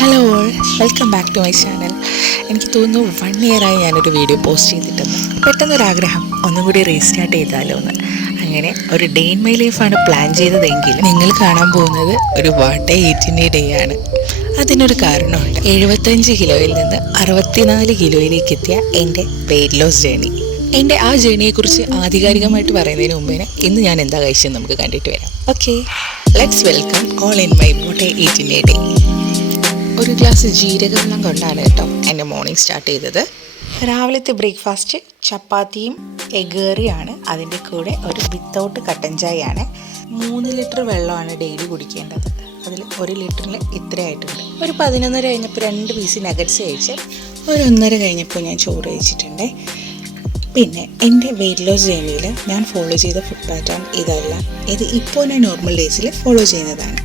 Hello all, welcome back to my channel. എനിക്ക് തോന്നുന്നു 1 ഇയറായി ഞാനൊരു വീഡിയോ പോസ്റ്റ് ചെയ്തിട്ടെന്ന്. പെട്ടെന്നൊരാഗ്രഹം ഒന്നും കൂടി റീസ്റ്റാർട്ട് ചെയ്താലോ എന്ന്. അങ്ങനെ ഒരു ഡേ ഇൻ മൈ ലൈഫാണ് പ്ലാൻ ചെയ്തതെങ്കിൽ നിങ്ങൾ കാണാൻ പോകുന്നത് ഒരു വാട്ട് എ ഡേ ആണ്. അതിനൊരു കാരണമുണ്ട്. 75 കിലോയിൽ നിന്ന് 64 കിലോയിലേക്ക് എത്തിയ എൻ്റെ വെയ്റ്റ് ലോസ് ജേണി. എൻ്റെ ആ ജേണിയെക്കുറിച്ച് ആധികാരികമായിട്ട് പറയുന്നതിന് മുമ്പേ ഇന്ന് ഞാൻ എന്താ കഴിച്ചതെന്ന് നമുക്ക് കണ്ടിട്ട് വരാം. Okay, let's welcome all in my what A day. ഒരു ഗ്ലാസ് ജീരകവെള്ളം കൊണ്ടാണ് കേട്ടോ എൻ്റെ മോർണിംഗ് സ്റ്റാർട്ട് ചെയ്തത്. രാവിലത്തെ ബ്രേക്ക്ഫാസ്റ്റ് ചപ്പാത്തിയും എഗ് കറിയാണ്. അതിൻ്റെ കൂടെ ഒരു വിത്തൗട്ട് കട്ടൻ ചായയാണ്. 3 ലിറ്റർ വെള്ളമാണ് ഡെയിലി കുടിക്കേണ്ടത്. അതിൽ 1 ലിറ്ററിൽ ഇത്രയായിട്ടുണ്ട്. ഒരു 11:30 കഴിഞ്ഞപ്പോൾ 2 പീസ് നഗറ്റ്സ് കഴിച്ച് 1:30 കഴിഞ്ഞപ്പോൾ ഞാൻ ചോറ് കഴിച്ചിട്ടുണ്ട്. പിന്നെ എൻ്റെ വെയ്റ്റ് ലോസ് ജേണിയിൽ ഞാൻ ഫോളോ ചെയ്ത ഫുഡ് പാറ്റേൺ ഇതല്ല. ഇത് ഇപ്പോൾ ഞാൻ നോർമൽ ഡേയ്സിൽ ഫോളോ ചെയ്യുന്നതാണ്.